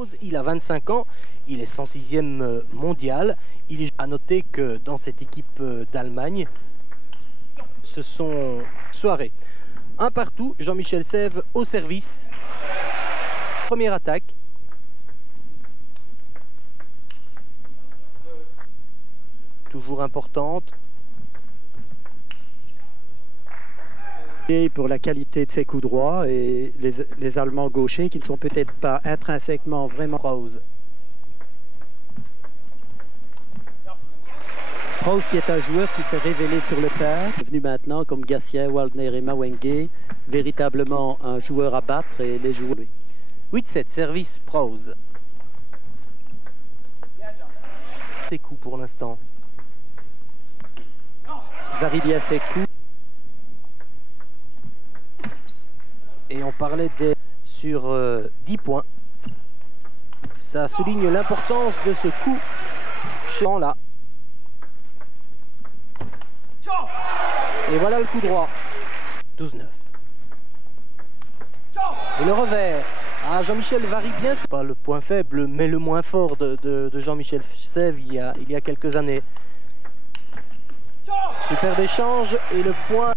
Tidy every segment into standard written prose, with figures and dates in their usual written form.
Prowse, il a 25 ans, il est 106e mondial. Il est à noter que dans cette équipe d'Allemagne, ce sont soirées. Un partout, Jean-Michel Sève au service. Première attaque. Toujours importante. Pour la qualité de ses coups droits et les Allemands gauchers qui ne sont peut-être pas intrinsèquement vraiment... Prowse. Prowse qui est un joueur qui s'est révélé sur le tard, devenu maintenant comme Gassien, Waldner et Mawenge, véritablement un joueur à battre et les joueurs... 8-7, service Prowse. Ses coups pour l'instant. Varie bien ses coups. Et on parlait sur 10 points. Ça souligne l'importance de ce coup là. Et voilà le coup droit. 12-9. Et le revers. Ah, Jean-Michel varie bien. C'est pas le point faible, mais le moins fort de Jean-Michel Sève il y a quelques années. Superbe échange et le point.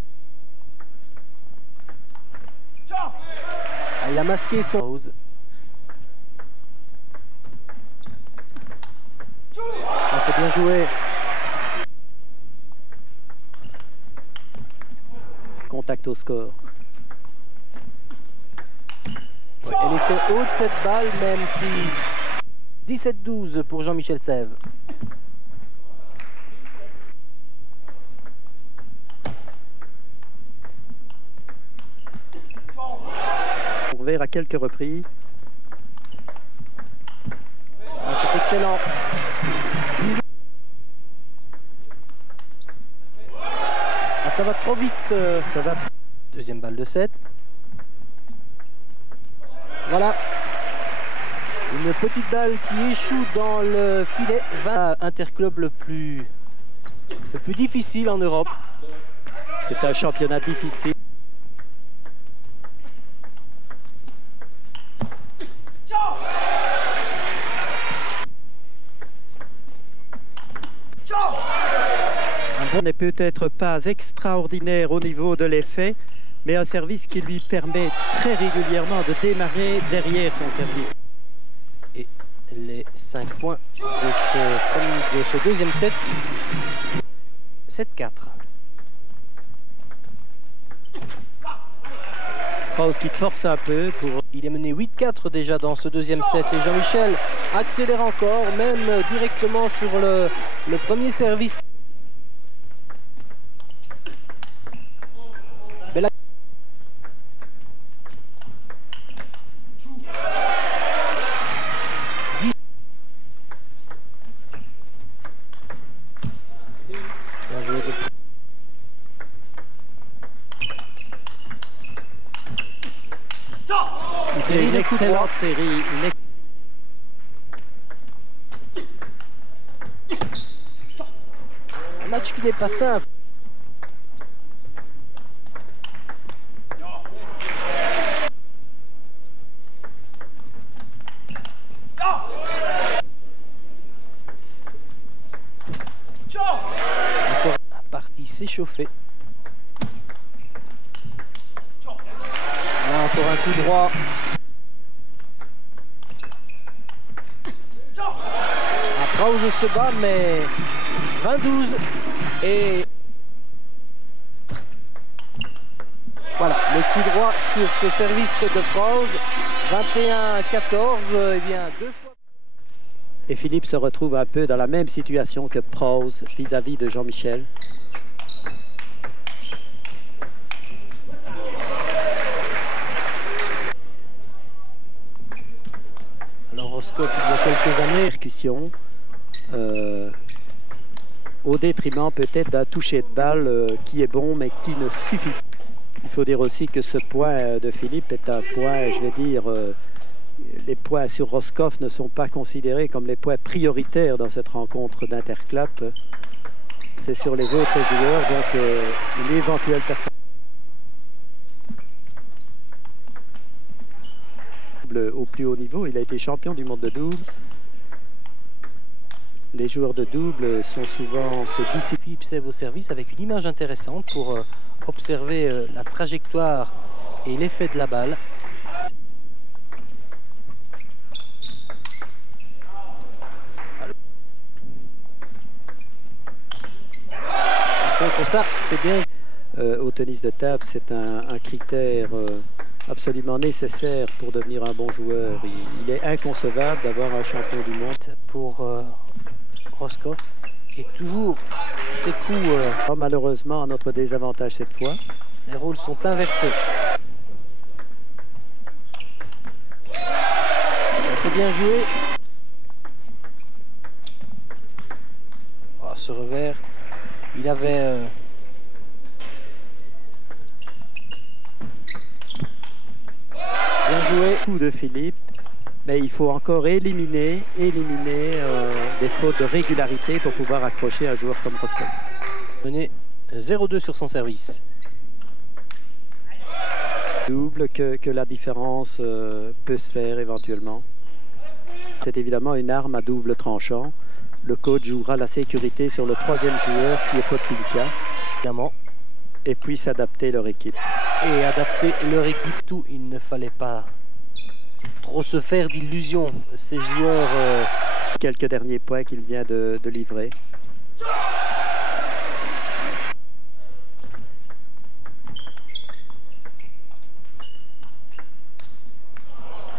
Ah, il a masqué son pause. Ah, c'est bien joué. Contact au score. Ouais, elle était haute cette balle, même si 17-12 pour Jean-Michel Sève. Ouvert à quelques reprises. Ah, c'est excellent. Ah, ça va trop vite. Ça va. Deuxième balle de 7. Voilà. Une petite balle qui échoue dans le filet. 20 interclub le plus difficile en Europe. C'est un championnat difficile. N'est peut-être pas extraordinaire au niveau de l'effet, mais un service qui lui permet très régulièrement de démarrer derrière son service. Et les 5 points de ce deuxième set. 7-4. Prowse qui force un peu pour... Il est mené 8-4 déjà dans ce deuxième set et Jean-Michel accélère encore, même directement sur le premier service. Bella. Bien joué. C'est une excellente série. Un match qui n'est pas simple. Encore la partie s'échauffer. Là encore un coup droit. Prowse se bat, mais 20-12 et voilà le coup droit sur ce service de Prowse. 21-14, et bien 2 fois. Et Philippe se retrouve un peu dans la même situation que Prowse vis-à-vis de Jean-Michel. Alors Roscoff, il y a quelques années, percussion. Au détriment peut-être d'un toucher de balle qui est bon mais qui ne suffit pas. Il faut dire aussi que ce point de Philippe est un point, je vais dire, les points sur Roscoff ne sont pas considérés comme les points prioritaires dans cette rencontre d'interclub. C'est sur les autres joueurs, donc une éventuelle performance. double au plus haut niveau. Il a été champion du monde de double. Les joueurs de double sont souvent se disciplinent. Philippe Sèvres au service avec une image intéressante pour observer la trajectoire et l'effet de la balle. Pour ça, c'est bien. Au tennis de table, c'est un critère absolument nécessaire pour devenir un bon joueur. Il est inconcevable d'avoir un champion du monde. Pour Roscoff, et toujours ses coups. Malheureusement, à notre désavantage cette fois. Les rôles sont inversés. C'est bien joué. Oh, ce revers, il avait... Bien joué. Coup de Philippe, mais il faut encore éliminer des fautes de régularité pour pouvoir accrocher un joueur comme Roscoff. Mené 0-2 sur son service. Double que la différence peut se faire éventuellement. C'est évidemment une arme à double tranchant. Le coach jouera la sécurité sur le troisième joueur qui est Podpinka. Évidemment. Et puis s'adapter leur équipe. Et adapter leur équipe, tout. Il ne fallait pas trop se faire d'illusions. Ces joueurs... Quelques derniers points qu'il vient de livrer.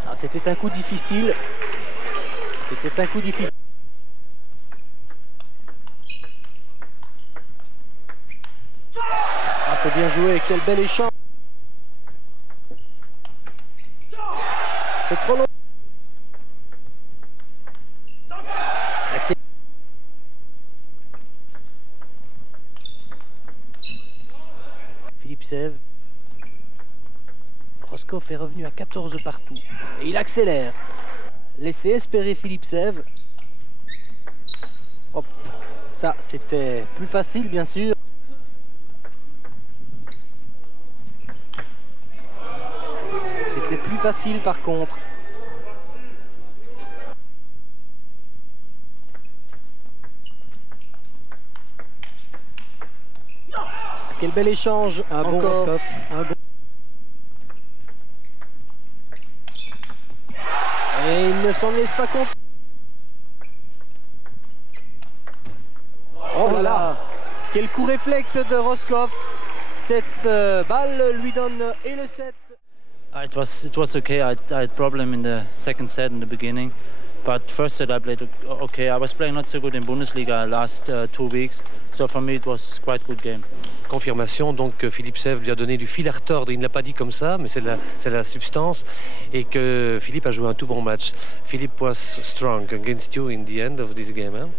Ah, c'était un coup difficile. C'était un coup difficile. Ah, c'est bien joué. Quel bel échange. C'est trop long. Philippe Sèvres. Roscoff est revenu à 14 partout. Et il accélère. Laissez espérer Philippe Sèvres. Hop. Ça, c'était plus facile, bien sûr. C'était plus facile, par contre. Quel bel échange. Un bon Roscoff. Et il ne s'en laisse pas compte. Oh là là. Quel coup réflexe de Roscoff. Cette balle lui donne et le set. It was okay. I had problem in the second set in the beginning, but first set I played okay. I was playing not so good in Bundesliga last 2 weeks, so for me it was quite good game. Confirmation donc que Philippe Sèvres lui a donné du fil à retordre. Il ne l'a pas dit comme ça, mais c'est la substance, et que Philippe a joué un tout bon match. Philippe was strong against you in the end of this game. Hein?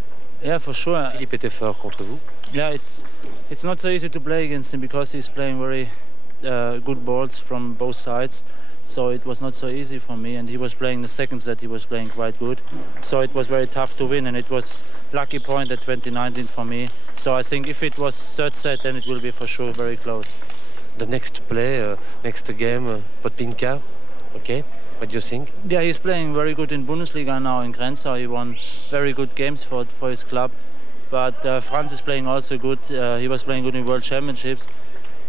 Yeah, for sure. Philippe était fort contre vous. Yeah, it's not so easy to play against him because he's playing very good balls from both sides. So it was not so easy for me, and he was playing the second set, he was playing quite good. So it was very tough to win, and it was lucky point at 2019 for me. So I think if it was third set, then it will be for sure very close. The next play, next game, Podpinka, okay? What do you think? Yeah, he's playing very good in Bundesliga now in Grenza. He won very good games for his club. But Franz is playing also good. He was playing good in World Championships.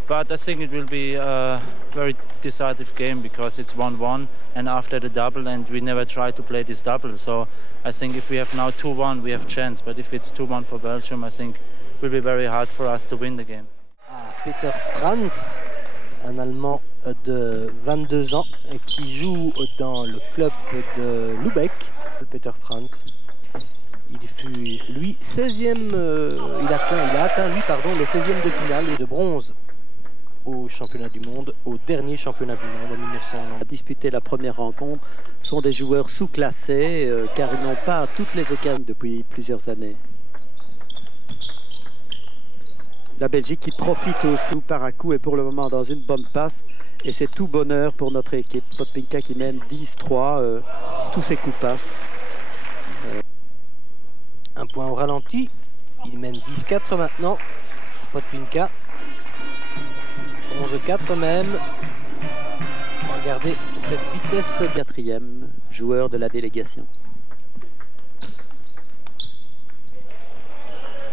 But I think it will be a very decisive game because it's 1-1 and after the double, and we never try to play this double. So I think if we have now 2-1, we have chance. But if it's 2-1 for Belgium, I think it will be very hard for us to win the game. Peter Franz, un Allemand de 22 ans qui joue dans le club de Lübeck. Peter Franz. Il fut, lui, 16e, il a atteint, lui, pardon, les 16e de finale et de bronze au championnat du monde, au dernier championnat du monde en 1990. A disputé la première rencontre, sont des joueurs sous-classés car ils n'ont pas toutes les occasions depuis plusieurs années. La Belgique qui profite aussi par un coup et pour le moment dans une bonne passe, et c'est tout bonheur pour notre équipe. Podpinka qui mène 10-3, tous ses coups passent. Un point au ralenti, il mène 10-4 maintenant, Podpinka. 11-4 même. Regardez cette vitesse. Quatrième joueur de la délégation.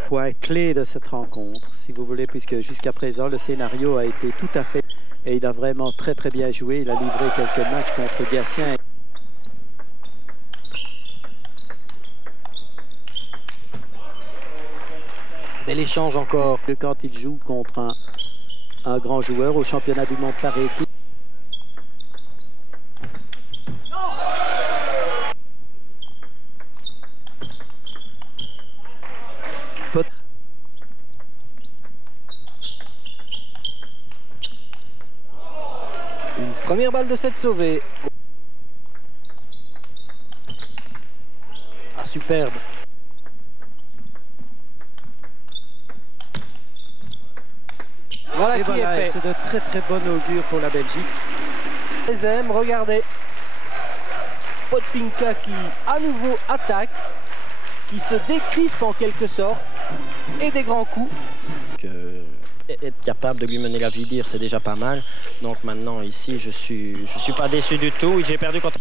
Point clé de cette rencontre, si vous voulez, puisque jusqu'à présent, le scénario a été tout à fait... Et il a vraiment très très bien joué. Il a livré quelques matchs contre Gatien. Bel échange encore. Quand il joue contre un grand joueur au championnat du monde par équipe. Une première balle de cette sauvée. Ah, superbe. Voilà Et qui voilà, est fait. c'est de très très bon augure pour la Belgique. Les aime, regardez. Podpinka qui à nouveau attaque, qui se décrispe en quelque sorte, et des grands coups. Être capable de lui mener la vie dire, c'est déjà pas mal. Donc maintenant ici, je suis pas déçu du tout. J'ai perdu contre...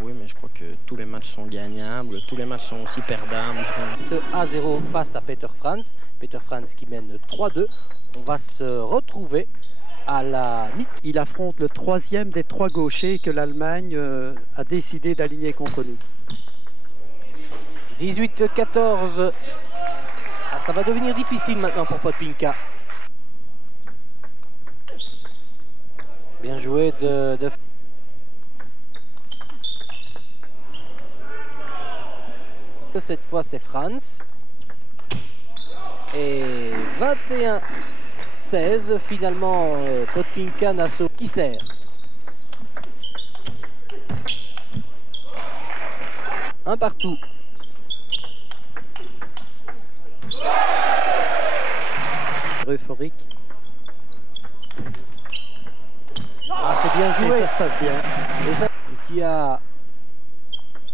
Oui, mais je crois que tous les matchs sont gagnables, tous les matchs sont aussi perdables. 1-0 face à Peter Franz. Peter Franz qui mène 3-2. On va se retrouver à la mi-temps. Il affronte le troisième des trois gauchers que l'Allemagne a décidé d'aligner contre nous. 18-14. Ah, ça va devenir difficile maintenant pour Podpinka. Bien joué de... Cette fois c'est Franz. Et 21-16 finalement Podpinka Nassau qui sert. Un partout. Euphorique. Ah, c'est bien joué. Et ça se passe bien. Et ça qui a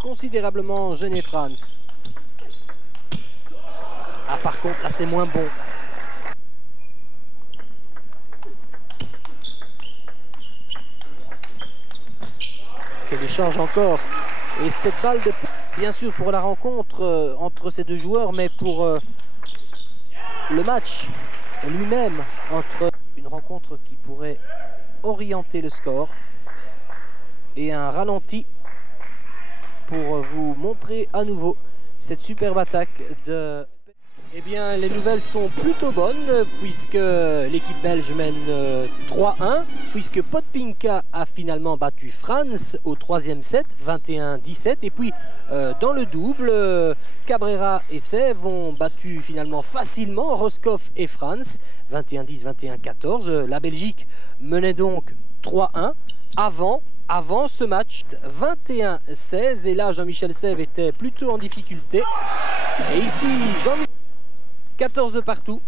considérablement gêné Franz. Ah, par contre, là, c'est moins bon. Quel échange encore. Et cette balle de... Bien sûr, pour la rencontre entre ces deux joueurs, mais pour le match lui-même, entre une rencontre qui pourrait orienter le score et un ralenti pour vous montrer à nouveau cette superbe attaque de... Eh bien, les nouvelles sont plutôt bonnes puisque l'équipe belge mène 3-1, puisque Podpinka a finalement battu Franz au troisième set, 21-17. Et puis, dans le double, Cabrera et Sèvres ont battu finalement facilement Roscoff et Franz, 21-10, 21-14. La Belgique menait donc 3-1 avant ce match, 21-16. Et là, Jean-Michel Sèvres était plutôt en difficulté. Et ici, Jean-Michel... 14 partout.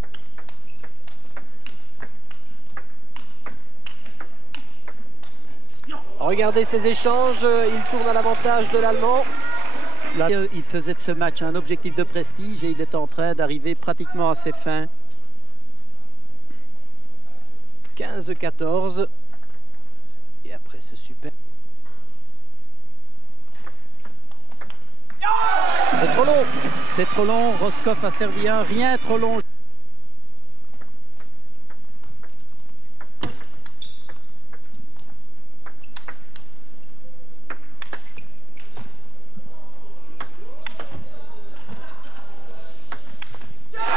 Regardez ces échanges, il tourne à l'avantage de l'Allemand. Là, il faisait de ce match un objectif de prestige et il est en train d'arriver pratiquement à ses fins. 15-14. Et après ce super... C'est trop long. C'est trop long. Roscoff a servi un. Rien trop long.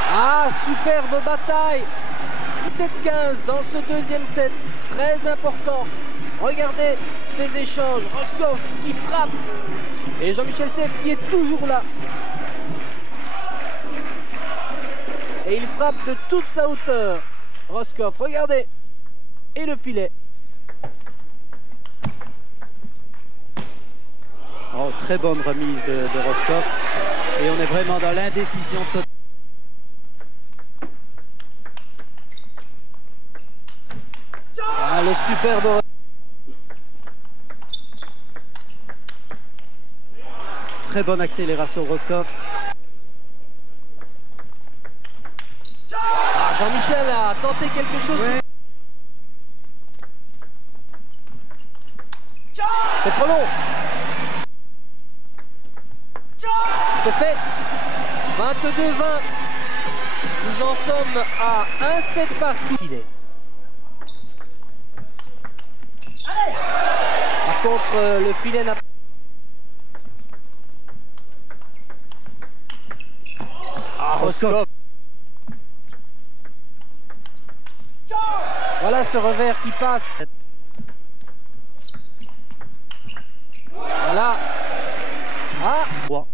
Ah, superbe bataille. 17-15 dans ce deuxième set. Très important. Regardez ces échanges. Roscoff qui frappe. Et Jean-Michel Sèvres qui est toujours là. Et il frappe de toute sa hauteur. Roscoff, regardez. Et le filet. Oh, très bonne remise de Roscoff. Et on est vraiment dans l'indécision totale. Ah, le superbe... Très bonne accélération Roscoff. Ah, Jean-Michel a tenté quelque chose. Ouais. C'est trop long. C'est fait. 22-20. Nous en sommes à 1-7 partout. Par contre, le filet n'a pas... Ah, Roscoff. Voilà ce revers qui passe. Voilà. Ah. 3.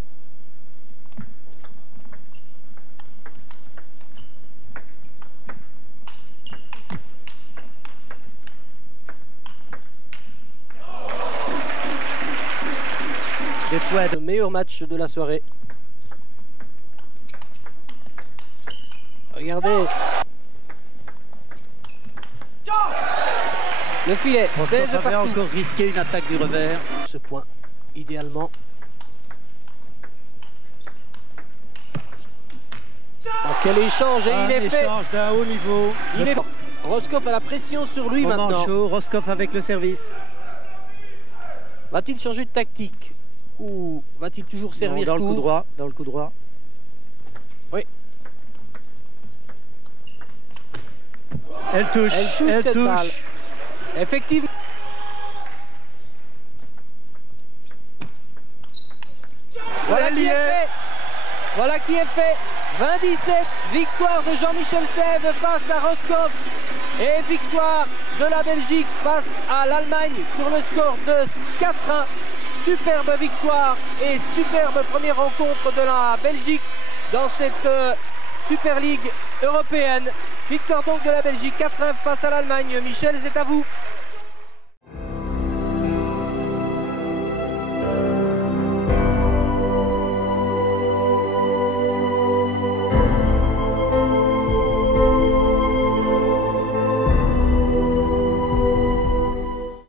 Des points Le meilleur match de la soirée. Regardez. Le filet, 16 avait partout. encore risqué une attaque du revers. Ce point, idéalement. Oh, quel échange, et Un il est fait. échange d'un haut niveau. Il est... Roscoff a la pression sur lui Moment maintenant. chaud, Roscoff avec le service. Va-t-il changer de tactique ou va-t-il toujours servir Dans le coup court? droit, dans le coup droit. Oui. Elle touche, Elle touche cette balle. Effectivement. Voilà qui est fait. Voilà qui est fait. 27, victoire de Jean-Michel Sèvres face à Roscoff. Et victoire de la Belgique face à l'Allemagne sur le score de 4-1. Superbe victoire et superbe première rencontre de la Belgique dans cette Super League européenne. Victoire donc de la Belgique 4-1 face à l'Allemagne. Michel, c'est à vous.